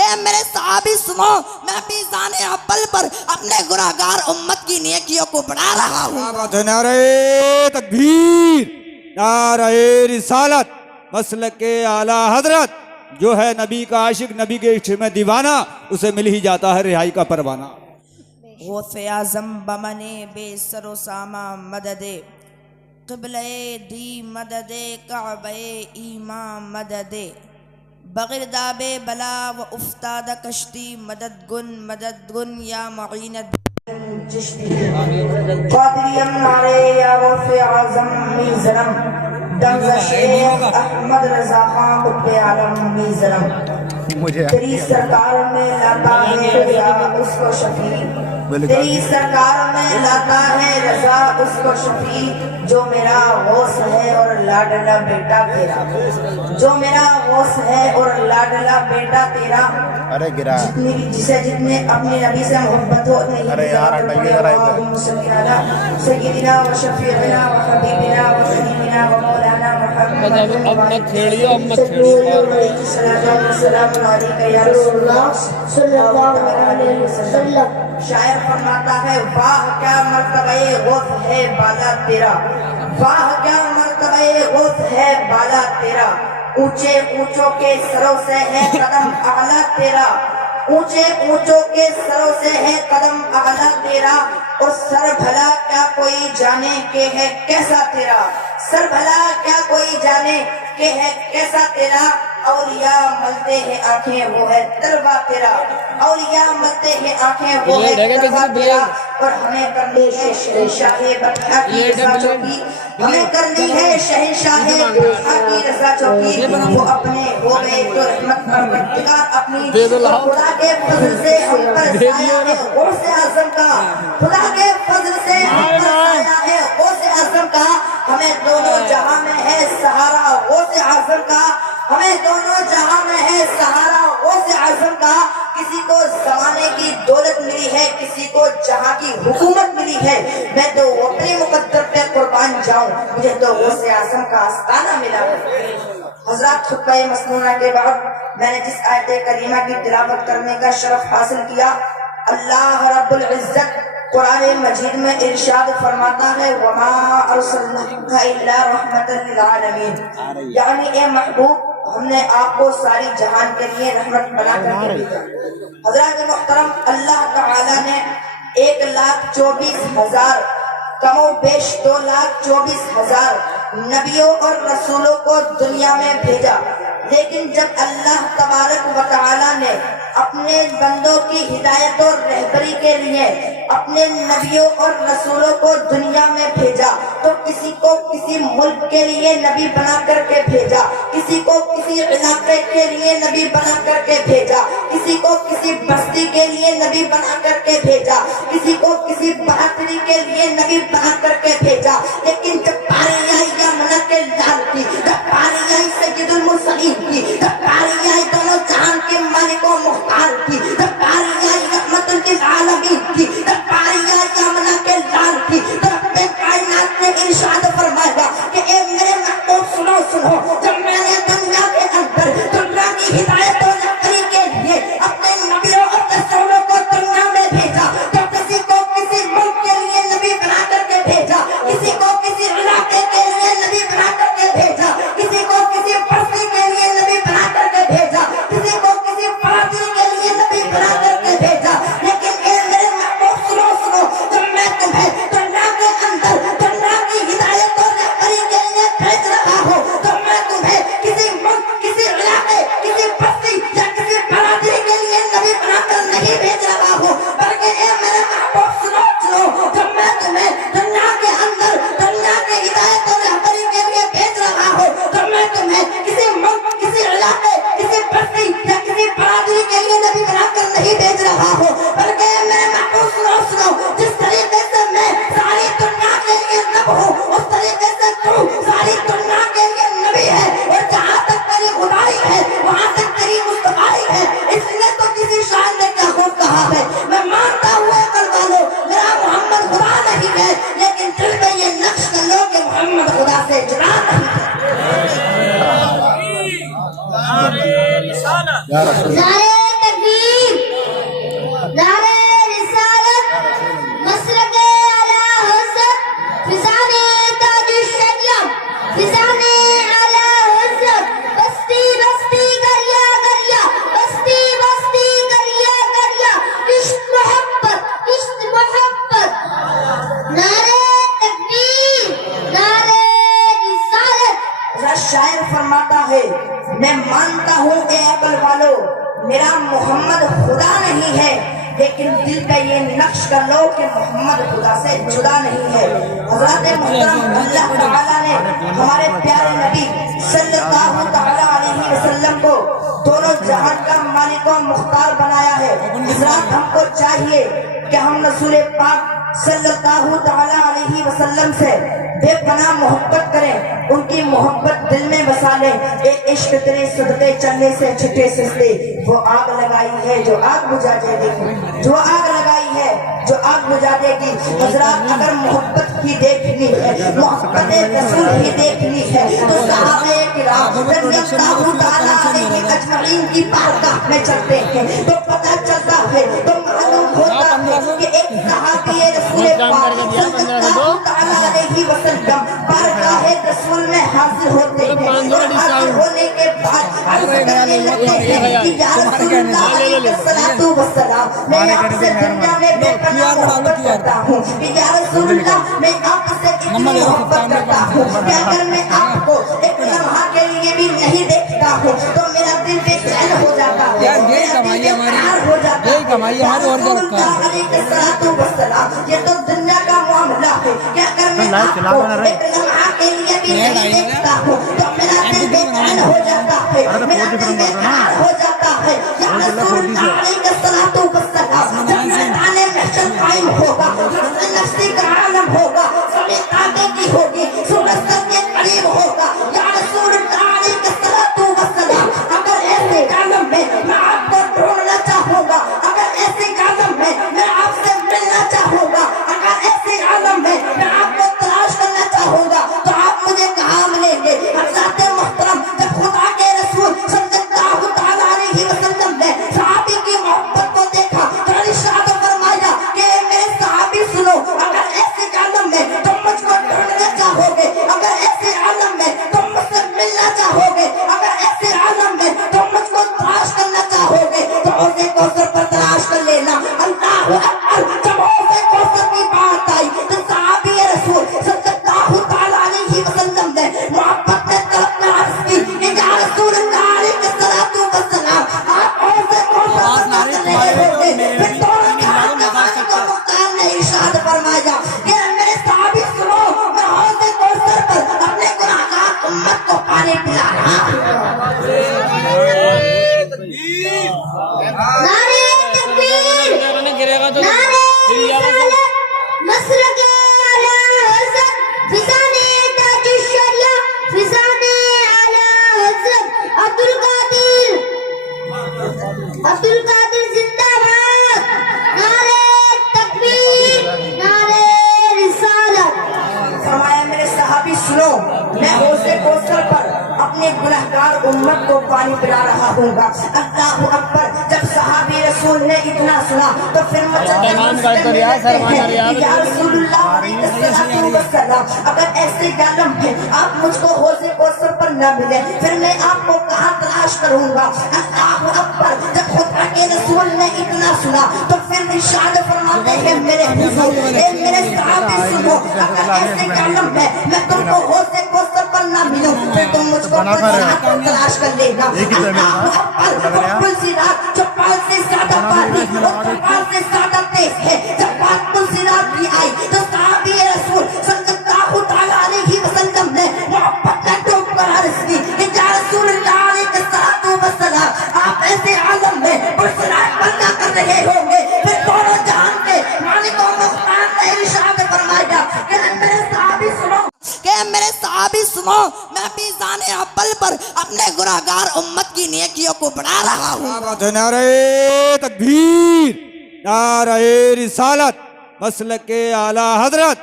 کہ میرے صحابی سنو، میں میزان اول پر اپنے گناہگار امت کی نیکیوں کو بڑھا رہا ہوں۔ نعرہ تکبیر، نعرہ رسالت، مسلک اعلیٰ حضرت جو ہے نبی کا عاشق، نبی کے عشق میں دیوانہ، اسے مل ہی جاتا ہے رہائی کا پروانہ۔ غوث اعظم بمنے بے سر و سامہ مدد، قبلہ دی مدد، کعبہ ایمان مدد، بغرداب بلا و افتاد کشتی، مدد گن یا معین قادریم نعرے یا غوث اعظم میزرم، دمزہ شیخ احمد رضا خان قطب عالم میزرم، تیری سرکار میں لاتا ہے رضا اس کو شفیع، تیری سرکار میں لاتا ہے رضا اس کو شفیع، جو میرا غوث ہے اور لاڈلا بیٹا تیرا، جو میرا غوث ہے اور لاڈلا بیٹا تیرا، جسے جتنے اپنے نبی سے محبت ہو اتنے سیدنا و شفیعنا و حبیبنا و سیدنا و مولانا محمد السلام علیکم یا رسول اللہ صلی اللہ علیہ وسلم۔ شاعر فرماتا ہے واہ کیا مرتبہ غوث ہے بالا تیرا، واہ کیا مرتبہ غوث ہے بالا تیرا، اونچے اونچوں کے سروں سے ہے قدم اعلیٰ تیرا، اونچے اونچوں کے سروں سے ہے قدم اعلیٰ تیرا، اور سر بھلا کیا کوئی جانے کہ ہے کیسا تیرا، سر بھلا کیا کوئی جانے کہ ہے کیسا تیرا، اولیاء ملتے ہیں آنکھیں وہ ہے تربا تیرا، اولیاء ملتے ہیں آنکھیں وہ ہے تربا تیرا، اور ہمیں کرنی ہے شہنشاہ بطحہ کی رضا چوکی، ہمیں کرنی ہے شہنشاہ بطحہ کی رضا چوکی، وہ اپنے ہو گئے تو رحمت پروردگار اپنی، خدا کے فضل سے ہم پر سایہ ہے غوث اعظم کا، خدا کے فضل سے ہم پر سایہ ہے غوث اعظم کا، ہمیں دونوں جہاں میں ہے سہارا غوث اعظم کا، ہمیں دونوں جہاں میں ہے سہارا غوث اعظم کا، کسی کو زمانے کی دولت ملی ہے، کسی کو جہاں کی حکومت ملی ہے، میں تو اپنے مقدر پہ قربان جاؤں، مجھے تو غوث اعظم کا آستانہ ملا ہے۔ حضرات خطبہ مسنونہ کے بعد میں نے جس آیت کریمہ کی تلاوت کرنے کا شرف حاصل کیا، اللہ رب العزت قرآن مجید میں ارشاد فرماتا ہے وَمَا أَرْسَلْنَاكَ إِلَّا رَحْمَةً لِلْعَالَمِينَ، یعنی اے محبوب ہم نے آپ کو ساری جہان کے لیے رحمت بنا کر کے بھیجا۔ حضرات محترم، اللہ تعالی نے 1,24,000 کم و بیش 2,24,000 نبیوں اور رسولوں کو دنیا میں بھیجا، لیکن جب اللہ تبارک و تعالی نے اپنے بندوں کی ہدایت اور رہبری کے لیے اپنے نبیوں اور رسولوں کو دنیا میں بھیجا تو کسی کو کسی ملک کے لیے نبی بنا کر کے بھیجا، کسی کو کسی علاقے کے لیے نبی بنا کر کے بھیجا، کسی کو کسی بستی کے لیے نبی بنا کر کے بھیجا، کسی کو کسی بہادری کے لیے نبی بنا کر کے بھیجا، لیکن جب پاری آئی یمنا کے لال کی، جب پاری آئی سید المرسلین کی، جب پاری آئی دونوں جہان کے مالک و مختار کی، جب پاری آئی رحمت للعالمین کی، جب پاری آئی یمنا کے لال کی، تو رب کائنات نے ارشاد فرمایا کہ اے میرے محبوب سنو سنو، جب میں نے دنیا کے اندر دنیا کی ہدایت و رہبری کے لیے اپنے نبیوں اور رسولوں کو دنیا میں بھیجا تو کسی کو کسی ملک کے لیے نبی بنا کر کے بھیجا، کسی کو کسی علاقے کے لیے نبی بنا کر کے بھیجا، کسی کو کسی بستی کے لیے نبی بنا کر کے بھیجا، کسی کو کسی برادری کے لیے نبی بنا کر کے بھیجا، لیکن اے میرے محبوب سنو سنو، جب میں تمہیں دنیا کے اندر دنیا کی ہدایت اور رہبری کے لیے بھیج رہا ہوں تو میں تمہیں کسی ملک، کسی علاقے، کسی بستی یا کسی برادری کے لیے نبی بنا کر نہیں بھیج رہا ہوں، بلکہ اے میرے محبوب سنو سنو، جب میں تمہیں دنیا کے اندر دنیا کی ہدایت اور رہبری کے لیے بھیج رہا ہوں تو میں تمہیں کسی ملک، کسی علاقے، کسی بستی یا کسی برادری کے لیے نبی بنا کر نہیں بھیج رہا ہوں، بلکہ اے میرے محبوب سنو سنو، جس طریقے سے میں ساری دنیا کے لیے رب ہوں اس طریقے سے تو ساری دنیا کے لیے نبی ہے، اور جہاں تک تیری خدائی ہے وہاں تک تیری مصطفائی ہے، اس لیے تو کسی شاعر نے کیا خوب کہا ہے میں مانتا ہوں اے کل والو میرا محمد خدا نہیں ہے، لیکن دل میں یہ نقش کر لو کہ محمد خدا سے جدا نہیں ہے۔ نعرہ میرا محمد خدا نہیں ہے، لیکن دل کا یہ نقش کر لو کہ محمد خدا سے جدا نہیں ہے۔ حضرات محترم، اللہ تعالیٰ نے ہمارے پیارے نبی صلی اللہ تعالیٰ علیہ وسلم کو دونوں جہان کا مالک و مختار بنایا ہے۔ حضرات، ہم کو چاہیے کہ ہم رسول پاک صلی اللہ تعالیٰ علیہ وسلم سے بے پناہ محبت کریں، ان کی محبت دل میں بسا لیں۔ اے عشق تیرے صدقے چلنے سے چھٹے سستے، وہ آگ لگائی ہے جو آگ بجھا دے گی، جو آگ لگائی ہے جو آگ بجھا دے گی۔ حضرات، اگر محبت ہی دیکھنی ہے، محبت رسول ہی دیکھنی ہے، تو صحابہ کرام رضی اللہ تعالیٰ علیہ اجمعین کی بارگاہ میں چلتے ہیں تو پتہ چلتا ہے، تو معلوم ہوتا ہے کہ ایک صحابی رسول پاک صلی اللہ تعالیٰ علیہ وسلم بارگاہ رسول میں حاضر ہوتے ہیں، اور حاضر ہونے کے بعد عرض کرنے لگتے ہیں کہ یا رسول اللہ علیہ السلام، میں آپ سے دنیا میں بے پناہ محبت کرتا ہوں، کہ یا رسول اللہ میں آپ سے اتنی محبت کرتا ہوں کہ اگر میں آپ کو ایک لمحہ کے لیے بھی نہیں دیکھتا ہوں تو میرا دل بے چین ہو جاتا ہے، میرا دل بے قرار ہو جاتا ہے۔ یا رسول اللہ علیہ السلام، یہ تو دنیا کا معاملہ ہے کہ اگر میں آپ کو ایک لمحہ کے لیے بھی نہیں دیکھتا ہوں تو میرا دل بے چین ہو جاتا ہے، میرا دل بے قرار ہو جاتا ہے۔ یا رسول اللہ علیہ السلام، جب میدان محشر قائم ہوگا، نفس نفسی کا عالم ہوگا، سبھی کعبے کی ہوگی، سورج سب کے قریب ہوگا۔ یا رسول اللہ علیہ السلام، اگر ایسے عالم میں میں آپ کو ڈھونڈنا چاہوں گا، اگر ایسے عالم میں میں آپ سے ملنا چاہوں گا، اگر ایسے عالم میں میں آپ کو تلاش کرنا چاہوں گا، تو آپ مجھے کہاں ملیں گے؟ حضرات محترم، جب خدا کے رسول صلی اللہ تعالیٰ علیہ وسلم نے صحابی کی محبت کو دیکھا تو ارشاد فرمایا کہ میرے صحابی سنو، اگر ایسے عالم میں تم مجھ کو ڈھونڈنا چاہو گے، اگر ایسے عالم میں تم مجھ سے ملنا چاہو گے، اگر ایسے عالم میں تم مجھ کو تلاش کرنا چاہو گے تو حوض کوثر پر تلاش کر لینا۔ اللہ اکبر! جب حوض کوثر کی بات آئی تو صحابی رسول صلی اللہ تعالیٰ علیہ وسلم نے محبت میں طلب میں عرض کی کہ یا رسول اللہ علیہ السلام، آپ حوض کوثر پر تک رہے ہوں گے، پھر دونوں جہان کا مالک و مختار نے ارشاد فرمایا کہ میرے صحابی سنو، میں حوض کوثر پر اپنے گناہگار امت کو پانی پلا رہا ہوں۔ نعرے تکبیر، نعرے رسالت، مسلک اعلی حضرت، فضان تاج الشریعہ، فضان اعلی حضرت عبد القادر زندہ باد۔ نعرے تکبیر، نعرے رسالت۔ فرمایا میرے صحابی سنو، میں حوض کوثر پر اپنے گنہگار امت کو پانی پلا رہا ہوں گا۔ اللہ اکبر! جب صحابی رسول نے اتنا سنا تو پھر یا رسول اللہ علیہ السلام، اگر ایسے عالم ہے آپ مجھ کو حوض کوثر پر نہ ملے پھر میں آپ کو کہاں تلاش کروں گا؟ اللہ اکبر! جب خدا کے رسول نے اتنا سنا تو پھر ارشاد فرماتے ہیں میرے حضور، اے میرے صحابی سنو، اگر ایسے عالم ہے میں تم کو حوض کوثر پر نہ ملوں پھر تم مجھ کو تلاش کر لے گا۔ اللہ اکبر! وہ پل صراط جو پال سے زیادہ پانی اور پال سے زیادہ تیز ہے، جب بات پل صراط کی آئی تو صحابی رسول صلی اللہ تعالیٰ علیہ وسلم نے محبت کا ڈوب کر عرض کی کہ یا رسول اللہ علیہ السلام، آپ ایسے عالم میں پل صراط پر کیا کر رہے ہوں گے؟ پھر دونوں جہان کے مالک و مختار نے ارشاد فرمایا کہ میرے صحابی سنو، میں میزان اول پر اپنے گناہگار امت کی نیکیوں کو بڑھا رہا ہوں۔ نعرہ تکبیر، نعرہ رسالت، مسلک اعلی حضرت،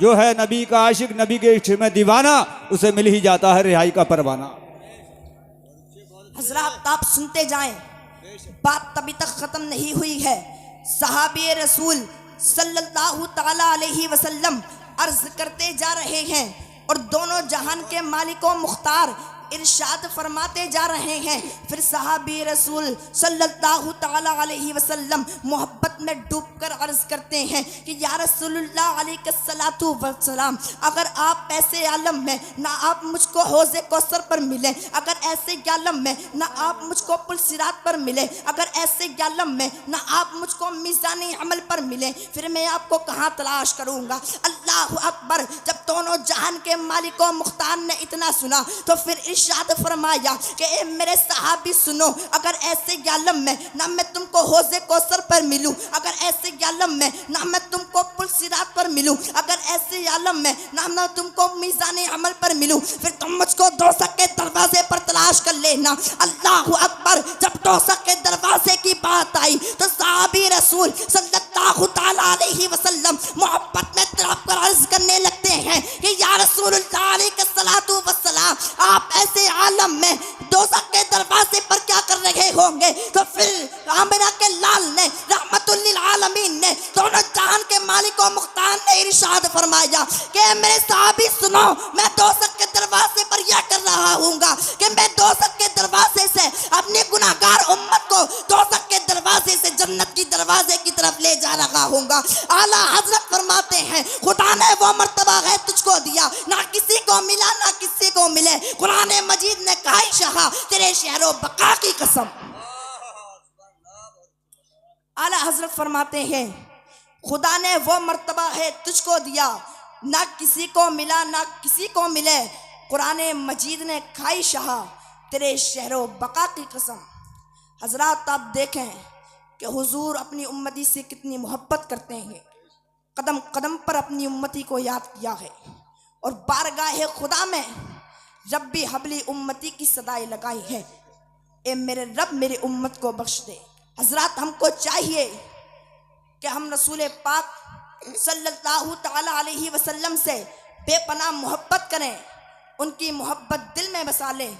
جو ہے نبی کا عاشق، نبی کے عشق میں دیوانہ، اسے مل ہی جاتا ہے رہائی کا پروانہ۔ حضرات آپ سنتے جائیں، بات تبھی تک ختم نہیں ہوئی ہے۔ صحابی رسول صلی اللہ تعالیٰ علیہ وسلم عرض کرتے جا رہے ہیں اور دونوں جہان کے مالک و مختار ارشاد فرماتے جا رہے ہیں. پھر صحابی رسول صلی اللہ تعالی علیہ وسلم محبت میں ڈوب کر عرض کرتے ہیں کہ یا رسول اللہ علیہ الصلوۃ والسلام، اگر آپ ایسے عالم میں نہ آپ مجھ کو حوض کوثر پر ملیں، اگر ایسے عالم میں نہ آپ مجھ کو پل صراط پر ملیں، اگر ایسے عالم میں نہ آپ مجھ کو میزان عمل پر ملیں، پھر میں آپ کو کہاں تلاش کروں گا؟ اللہ اکبر. جب دونوں جہان کے مالک و مختار نے اتنا سنا تو پھر ارشاد فرمایا کہ اے میرے صحابی سنو، اگر ایسے عالم میں نہ میں تم کو حوض کوثر پر ملوں، اگر ایسے عالم میں نہ میں تم کو پل صراط پر ملوں، اگر ایسے عالم میں نہ میں تم کو میزان عمل پر ملوں، پھر تم مجھ کو دوزخ کے دروازے پر تلاش کر لینا. اللہ اکبر. جب دوزخ کے دروازے کی بات آئی تو صحابی رسول صلی اللہ تعالی علیہ وسلم محبت میں تڑپ کر عرض کرنے لگتے ہیں کہ یا رسول اللہ علیہ الصلوۃ والسلام، آپ ایسے عالم میں دوزخ کے دروازے پر کیا کر رہے ہوں گے؟ تو پھر آمنہ کے لال نے رحمت للعالمین نے دونوں جہان کے مالک و مختار نے ارشاد فرمایا کہ میرے صحابی سنو، میں دوزخ کے دروازے پر یہ کر رہا ہوں گا کہ میں دوزخ کے دروازے سے اپنی گناہگار امت کو دوزخ کے دروازے سے جنت کی دروازے کی طرف لے جا رہا ہوں گا. اعلیٰ حضرت فرماتے ہیں خدا نے وہ مرتبہ ہے تجھ کو دیا، نہ کسی کو ملا نہ کسی کو ملے. قرآن مجید نے کہا شہا تیرے شہر و بقا کی قسم. اعلیٰ حضرت فرماتے ہیں خدا نے وہ مرتبہ ہے تجھ کو دیا، نہ کسی کو ملا نہ کسی کو ملے. قرآن مجید نے کھائی شہا تیرے شہر و بقا کی قسم. حضرات آپ دیکھیں کہ حضور اپنی امتی سے کتنی محبت کرتے ہیں، قدم قدم پر اپنی امتی کو یاد کیا ہے اور بارگاہ خدا میں ربی حبلی امتی کی صدائیں لگائی ہے، اے میرے رب میری امت کو بخش دے. حضرات ہم کو چاہیے کہ ہم رسول پاک صلی اللہ تعالی علیہ وسلم سے بے پناہ محبت کریں، ان کی محبت دل میں بسا لیں.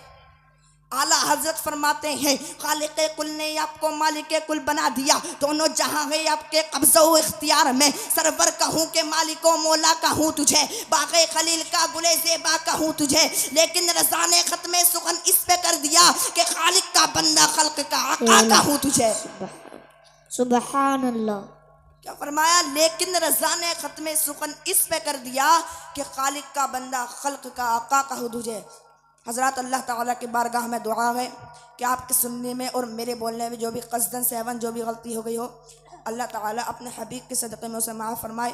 اعلیٰ حضرت فرماتے ہیں خالق کل نے آپ کو مالک کل بنا دیا، دونوں جہاں ہے آپ کے قبضہ و اختیار میں. سرور کہوں کہ مالک و مولا کہوں تجھے، باغ خلیل کا گلے زیبا کہوں تجھے، لیکن رضا نے ختم سخن اس پہ کر دیا کہ خالق کا بندہ خلق کا آقا کہوں تجھے. سبحان اللہ. کیا فرمایا؟ لیکن رضا نے ختم سخن اس پہ کر دیا کہ خالق کا بندہ خلق کا آقا کہوں تجھے. حضرات اللہ تعالیٰ کی بارگاہ میں دعا ہے کہ آپ کے سننے میں اور میرے بولنے میں جو بھی قصداً سہون جو بھی غلطی ہو گئی ہو، اللہ تعالیٰ اپنے حبیب کے صدقے میں اسے معاف فرمائے.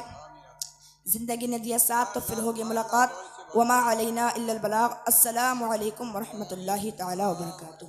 زندگی نے دیا ساتھ تو پھر ہوگی ملاقات. وما علینا الا البلاغ. السلام علیکم ورحمۃ اللہ تعالیٰ وبرکاتہ.